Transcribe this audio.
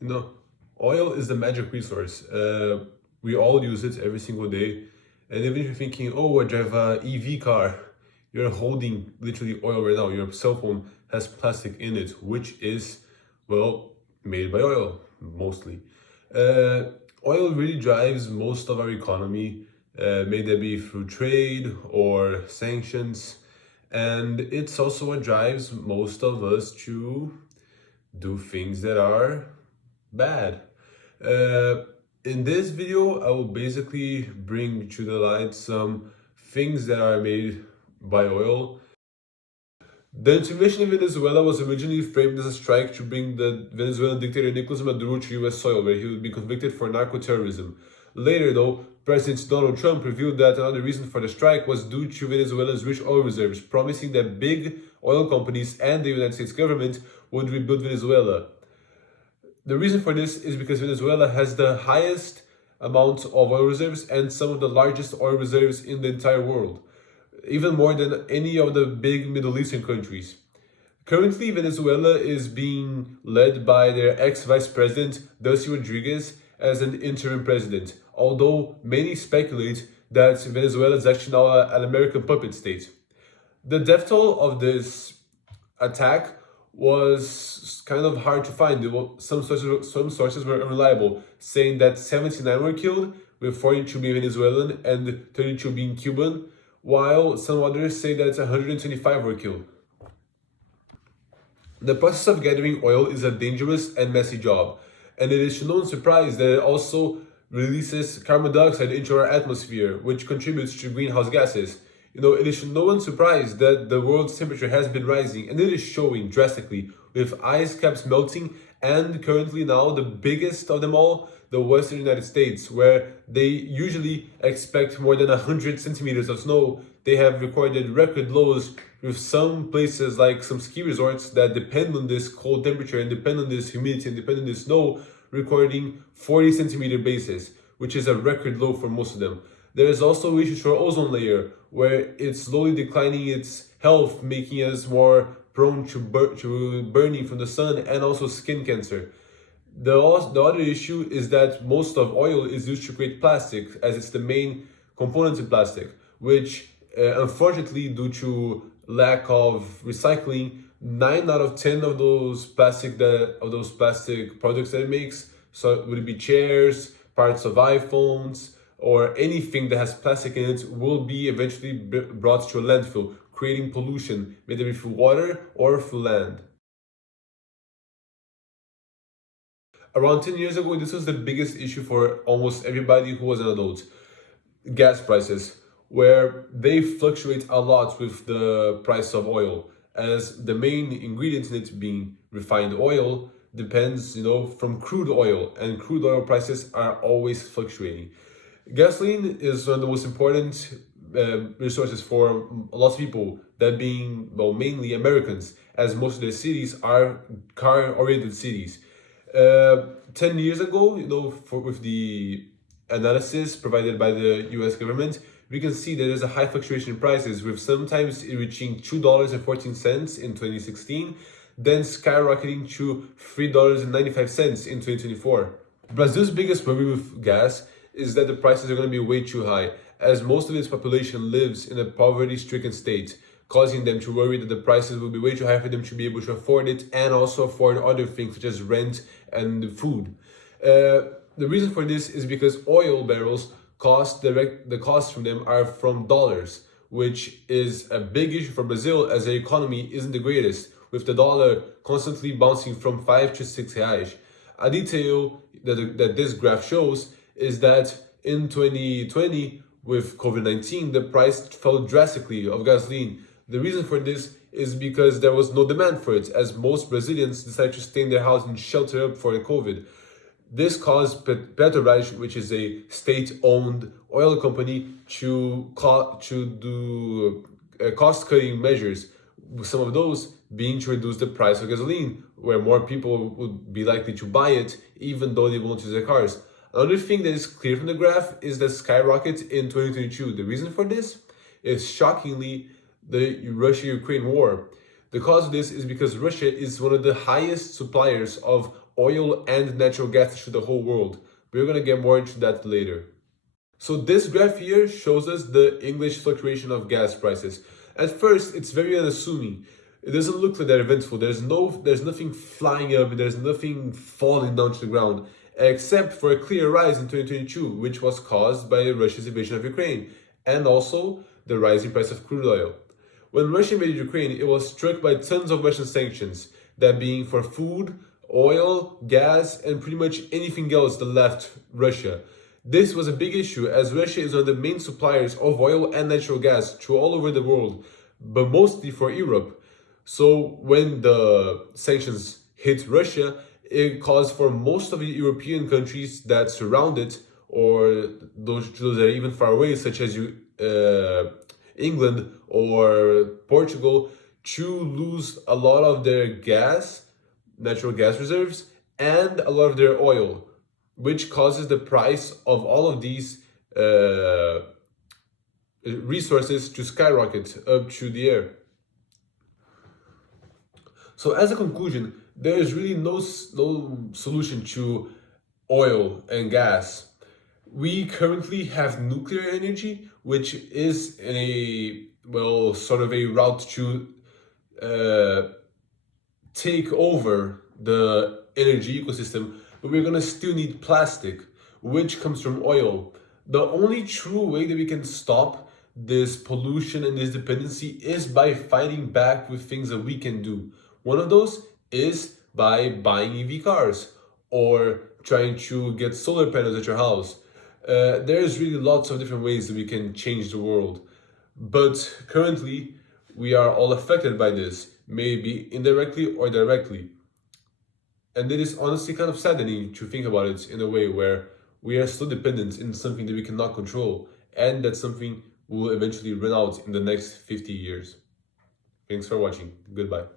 You know, oil is the magic resource. We all use it every single day. And even if you're thinking, oh, I drive a EV car, you're holding literally oil right now. Your cell phone has plastic in it, which is, well, made by oil, mostly. Uh, Oil really drives most of our economy, may that be through trade or sanctions. And it's also what drives most of us to do things that are bad. Uh, in this video, I will basically bring to the light some things that are made by oil. The intervention in Venezuela was originally framed as a strike to bring the Venezuelan dictator Nicolas Maduro to US soil, where he would be convicted for narco-terrorism. Later, though, President Donald Trump revealed that another reason for the strike was due to Venezuela's rich oil reserves, promising that big oil companies and the United States government would rebuild Venezuela. The reason for this is because Venezuela has the highest amount of oil reserves and some of the largest oil reserves in the entire world, even more than any of the big Middle Eastern countries. Currently, Venezuela is being led by their ex-vice president, Delcy Rodriguez, as an interim president, although many speculate that Venezuela is actually now an American puppet state. The death toll of this attack was kind of hard to find. Some sources were unreliable, saying that 79 were killed, with 42 being Venezuelan and 32 being Cuban, while some others say that 125 were killed. The process of gathering oil is a dangerous and messy job, and it is to no one's surprise that it also releases carbon dioxide into our atmosphere, which contributes to greenhouse gases. It is to no one's surprise that the world's temperature has been rising, and it is showing drastically, with ice caps melting, and currently now the biggest of them all, the Western United States, where they usually expect more than 100 centimeters of snow. They have recorded record lows, with some places like some ski resorts that depend on this cold temperature and depend on this humidity and depend on this snow, recording 40 centimeter bases, which is a record low for most of them. There is also issues for ozone layer, where it's slowly declining its health, making us more prone to burning from the sun and also skin cancer. The other issue is that most of oil is used to create plastic, as it's the main component in plastic, which unfortunately, due to lack of recycling, 9 out of 10 of those plastic products that it makes, so would it be chairs, parts of iPhones, or anything that has plastic in it, will be eventually brought to a landfill, creating pollution, whether through water or through land. Around 10 years ago, this was the biggest issue for almost everybody who was an adult. Gas prices, where they fluctuate a lot with the price of oil, as the main ingredient in it being refined oil depends, from crude oil, and crude oil prices are always fluctuating. Gasoline is one of the most important resources for a lot of people, that being, well, mainly Americans, as most of their cities are car-oriented cities. 10 years ago, with the analysis provided by the US government, we can see that there's a high fluctuation in prices, with sometimes reaching $2.14 in 2016, then skyrocketing to $3.95 in 2024. Brazil's biggest worry with gas is that the prices are going to be way too high, as most of its population lives in a poverty-stricken state, causing them to worry that the prices will be way too high for them to be able to afford it and also afford other things such as rent and food. The reason for this is because oil barrels the cost from them are from dollars, which is a big issue for Brazil, as their economy isn't the greatest, with the dollar constantly bouncing from 5 to 6 reais. A detail that this graph shows is that in 2020, with COVID-19, the price fell drastically of gasoline. The reason for this is because there was no demand for it, as most Brazilians decided to stay in their house and shelter up for the COVID. This caused Petrobras, which is a state-owned oil company, to do cost-cutting measures. Some of those being to reduce the price of gasoline, where more people would be likely to buy it, even though they won't use their cars. Another thing that is clear from the graph is the skyrocket in 2022. The reason for this is, shockingly, the Russia-Ukraine war. The cause of this is because Russia is one of the highest suppliers of oil and natural gas to the whole world. We're gonna get more into that later. So this graph here shows us the English fluctuation of gas prices. At first, it's very unassuming. It doesn't look like that eventful. There's nothing flying up, there's nothing falling down to the ground, except for a clear rise in 2022, which was caused by Russia's invasion of Ukraine, and also the rising price of crude oil. When Russia invaded Ukraine, it was struck by tons of Russian sanctions, that being for food, oil, gas, and pretty much anything else that left Russia. This was a big issue as Russia is one of the main suppliers of oil and natural gas to all over the world, but mostly for Europe. So when the sanctions hit Russia, it caused for most of the European countries that surround it, or those that are even far away, such as England or Portugal, to lose a lot of their gas, natural gas reserves, and a lot of their oil, which causes the price of all of these resources to skyrocket up to the air. So as a conclusion, there is really no solution to oil and gas. We currently have nuclear energy, which is sort of a route to take over the energy ecosystem, but we're gonna still need plastic, which comes from oil. The only true way that we can stop this pollution and this dependency is by fighting back with things that we can do. One of those is by buying EV cars or trying to get solar panels at your house. There's really lots of different ways that we can change the world. But currently, we are all affected by this, maybe indirectly or directly. And it is honestly kind of saddening to think about it in a way where we are still dependent in something that we cannot control, and that something will eventually run out in the next 50 years. Thanks for watching. Goodbye.